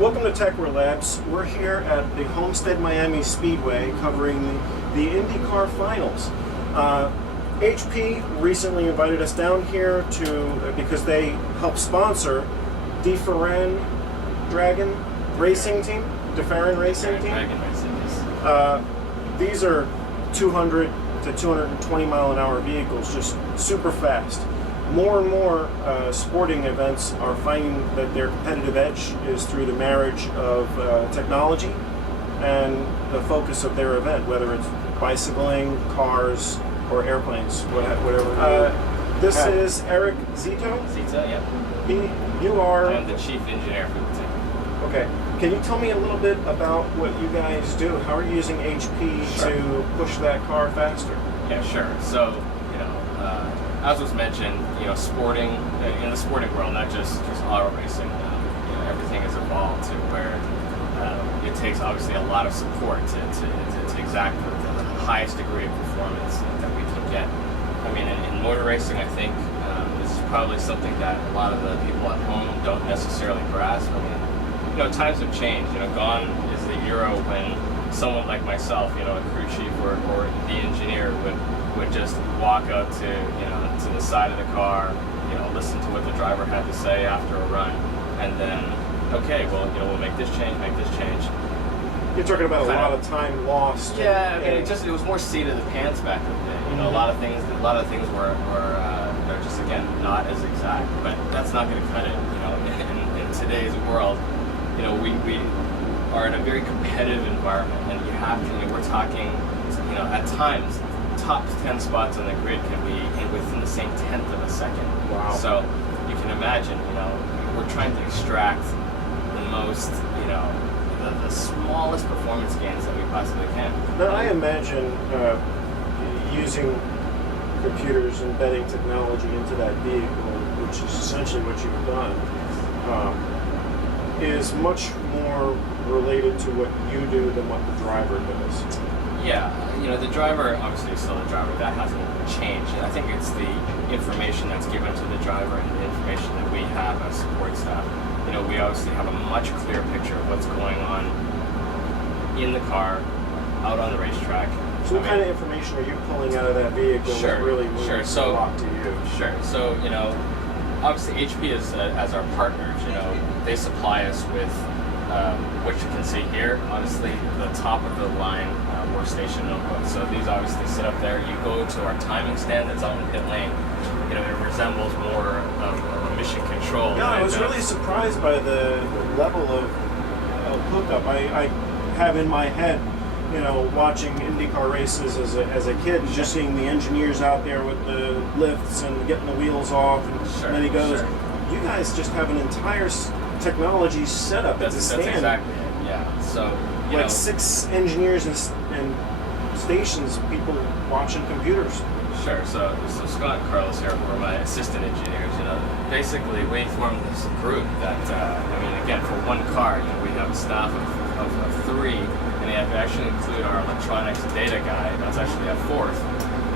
Welcome to TechwareLabs. We're here at the Homestead Miami Speedway covering the IndyCar finals. HP recently invited us down here because they help sponsor Luczo Dragon Racing Team. Dragon Racing Team. These are 200 to 220 mile an hour vehicles, just super fast. More and more sporting events are finding that their competitive edge is through the marriage of technology and the focus of their event, whether it's bicycling, cars, or airplanes, whatever. This is Eric Zito. Zito, yep. You are... I'm the chief engineer for the team. Okay. Can you tell me a little bit about what you guys do? How are you using HP to push that car faster? Yeah, sure. So, as was mentioned, sporting in the sporting world, not just auto racing, everything has evolved to where it takes obviously a lot of support to exact the highest degree of performance that we can get. I mean, in motor racing, I think this is probably something that a lot of the people at home don't necessarily grasp. I mean, times have changed. Gone is the era when someone like myself, a crew chief or the engineer would just walk up to the side of the car, listen to what the driver had to say after a run, and then okay, well, we'll make this change. You're talking about a lot of time lost. Yeah, I mean, it was more seat of the pants back in the day. A lot of things were they're just again not as exact, but that's not going to cut it. In today's world, we are in a very competitive environment, and you have to. We're talking, at times, top 10 spots on the grid can be within the same tenth of a second. Wow. So you can imagine, we're trying to extract the most, the smallest performance gains that we possibly can. Now I imagine using computers, embedding technology into that vehicle, which is essentially what you've done, is much more related to what you do than what the driver does. Yeah, the driver obviously is still the driver. That hasn't changed. And I think it's the information that's given to the driver and the information that we have as support staff. We obviously have a much clearer picture of what's going on in the car, out on the racetrack. So what kind of information are you pulling out of that vehicle that really moves a lot to you? Sure. So, obviously HP is as our partners, they supply us with what you can see here, honestly, the top of the line workstation notebook. So these obviously sit up there. You go to our timing stand that's out in pit lane. It resembles more of a mission control. Yeah, I was really surprised by the level of hookup. I have in my head, watching IndyCar races as a kid, and just seeing the engineers out there with the lifts and getting the wheels off, and then he goes, you guys just have an entire technology setup at the stand. That's exactly it, yeah. So, like 6 engineers and stations, people watching computers. Sure. So Scott and Carlos here, who are my assistant engineers, basically we formed this group that, again, for one car, we have a staff of 3, and they have to actually include our electronics data guy. That's actually a 4th.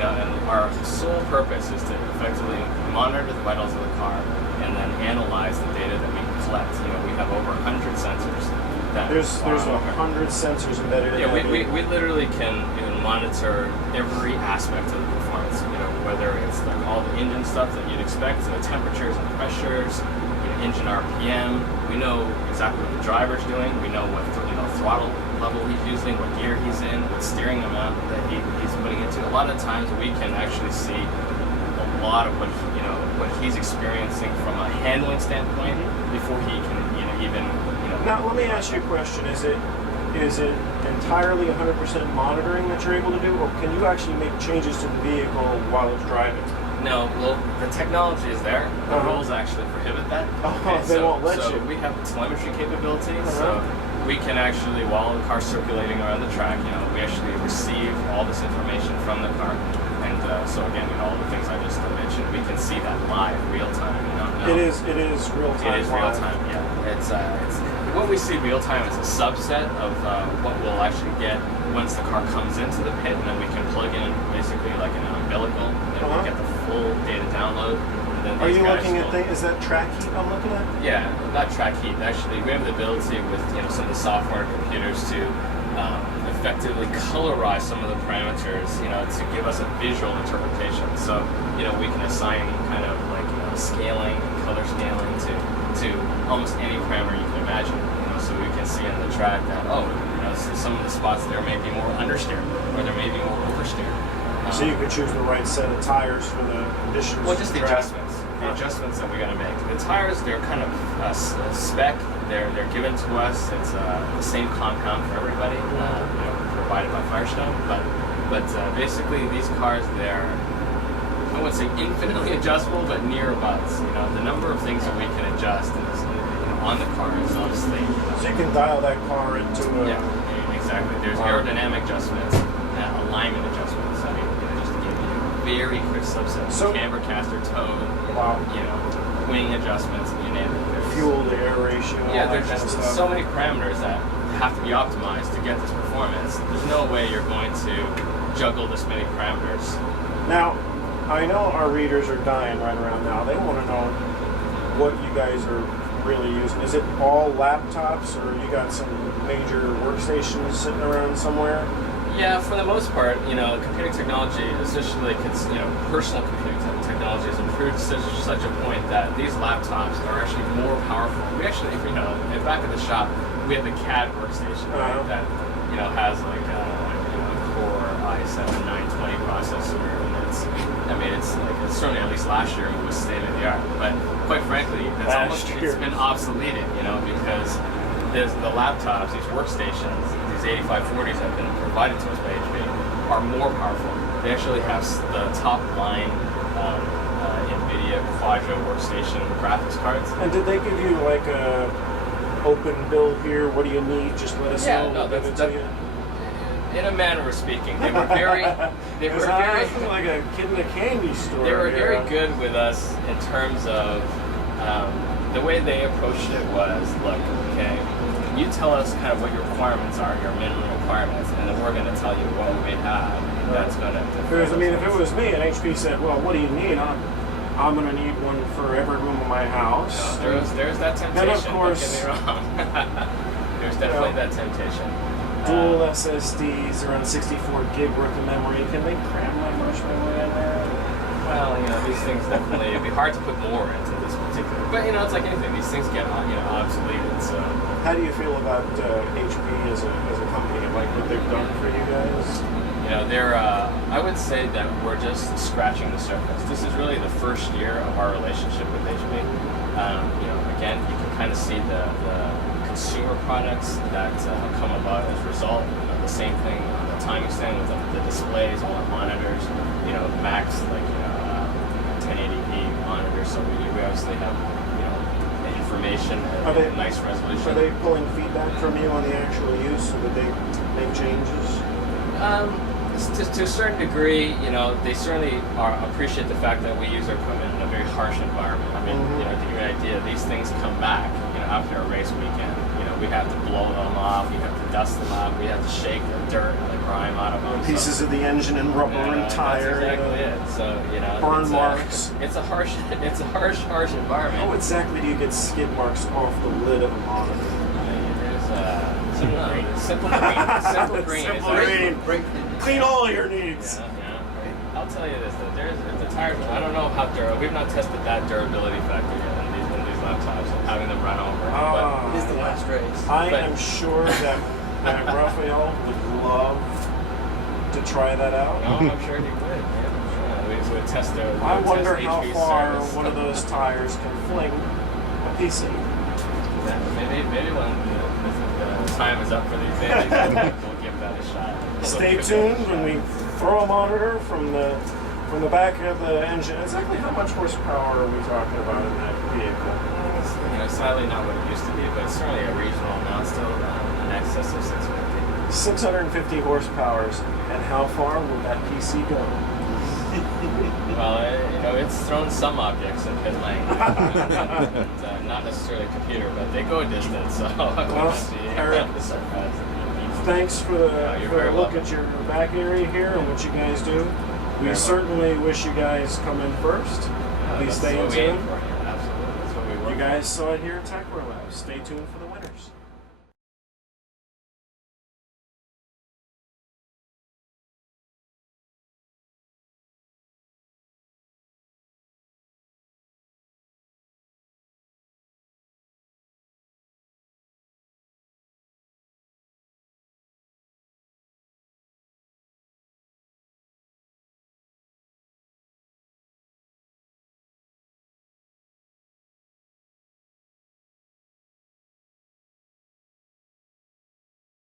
And our sole purpose is to effectively monitor the vitals of the car and then analyze the data that we collect. We have over 100 sensors. There's 100 sensors embedded in that. We literally can monitor every aspect of the performance. Whether it's all the engine stuff that you'd expect, so the temperatures and pressures, engine RPM. We know exactly what the driver's doing. We know what throttle level he's using, what gear he's in, what steering amount that he's putting into. A lot of times we can actually see a lot of what he's experiencing from a handling standpoint before he can even. Now let me ask you a question: Is it entirely 100% monitoring that you're able to do, or can you actually make changes to the vehicle while it's driving? No, well, the technology is there. The rules actually prohibit that. They won't let you. So we have telemetry capabilities, so we can actually, while the car's circulating around the track, we actually receive all this information from the car. And so again, all the things I just mentioned, we can see that live, real time. It is real time. It is real time. Yeah, it's what we see real time is a subset of what we'll actually get once the car comes into the pit, and then we can plug in basically like an umbilical, and we get the full data download, and then Are these you guys looking at will- things? Is that track heat I'm looking at? Yeah, not track heat. Actually, we have the ability with some of the software computers to effectively colorize some of the parameters, to give us a visual interpretation. So, we can assign kind of like scaling, color scaling to almost any parameter you can imagine. So we can see on the track that some of the spots there may be more understeer or there may be more oversteer. So you could choose the right set of tires for the conditions. Well, just of the track. adjustments. The adjustments that we got to make. The tires, they're kind of spec. They're given to us. It's the same compound for everybody, provided by Firestone. But basically, these cars, they're, I wouldn't say infinitely adjustable, but near about. The number of things that we can adjust on the car is honestly. So you can dial that car into a. Yeah, exactly. There's aerodynamic adjustments, alignment adjustments. I mean, just to give you a very quick subset. So- Camber, caster, toe. Wow. Wing adjustments, you name it. There's, Fuel to air ratio. yeah, all there's that just kind of so stuff. many parameters that have to be optimized to get this performance. There's no way you're going to juggle this many parameters. Now, I know our readers are dying right around now. They want to know what you guys are really using. Is it all laptops, or you got some major workstations sitting around somewhere? Yeah, for the most part, computing technology, especially personal computing technology, has improved to such a point that these laptops are actually more powerful. We actually, back at the shop, we have the CAD workstation, right, that has like a Core i7-920 processor, and it's certainly, at least last year, it was state of the art. But quite frankly, it's been obsoleted, because the laptops, these workstations, these 8540s that have been provided to us by HP are more powerful. They actually have the top line NVIDIA Quadro workstation graphics cards. And did they give you like a open bill here? What do you need? Just let us know. No, We'll give it to you. in a manner of speaking, they were very like a kid in a candy store. they were here. very good with us in terms of the way they approached it was, look, okay, you tell us kind of what your requirements are, your minimum requirements, and then we're going to tell you what we have. That's going to. Because if it was me and HP said, "Well, what do you need?" I'm going to need one for every room of my house. No, there's that temptation. Then of course, don't get me wrong. There's definitely that temptation. Dual SSDs around 64 gig worth of memory. Can they cram that much memory in there? Well, these things definitely, it'd be hard to put more into this particular. But it's like anything; these things get obsoleted. So. How do you feel about HP as a company and like what they've done for you guys? They're. I would say that we're just scratching the surface. This is really the first year of our relationship with HP. Again, you can kind of see the consumer products that have come about as a result. The same thing on the timing stand with the displays, all the monitors. Max 1080p monitors. So we obviously have information at a nice resolution. Are they pulling feedback from you on the actual use, so that they make changes? To a certain degree, they certainly appreciate the fact that we use our equipment in a very harsh environment. I mean, to give you an idea, these things come back, after a race weekend. We have to blow them off, we have to dust them off, we have to shake the dirt and the grime out of them. Pieces of the engine and rubber and tire. That's exactly it. So, burn marks. It's a harsh environment. How exactly do you get skid marks off the lid of a monitor? There's simple green. Simple green. Clean all your needs. Yeah. I'll tell you this though, the tires. I don't know how durable. We've not tested that durability factor yet in these laptops, having them run over. It is the last race. I am sure that Raphael would love to try that out. No, I'm sure he would. Yeah, we would test it. I wonder how far one of those tires can fling a PC. Maybe when the time is up for these days, we'll give that a shot. Stay tuned when we throw a monitor from the back of the engine. Exactly how much horsepower are we talking about in that vehicle? Sadly not what it used to be, but it's certainly a reasonable amount still, in excess of 650. 650 horsepowers, and how far will that PC go? Well, it's thrown some objects in pit lane, and, not necessarily a computer, but they go a distance, so we'll see. Eric, thanks for the look welcome. at your back area here and what you guys do. We certainly wish you guys come in first. Please stay in That's what we aim tune. for. Yeah, absolutely. That's what we work You guys saw it here at TechwareLabs. Stay tuned for the winners.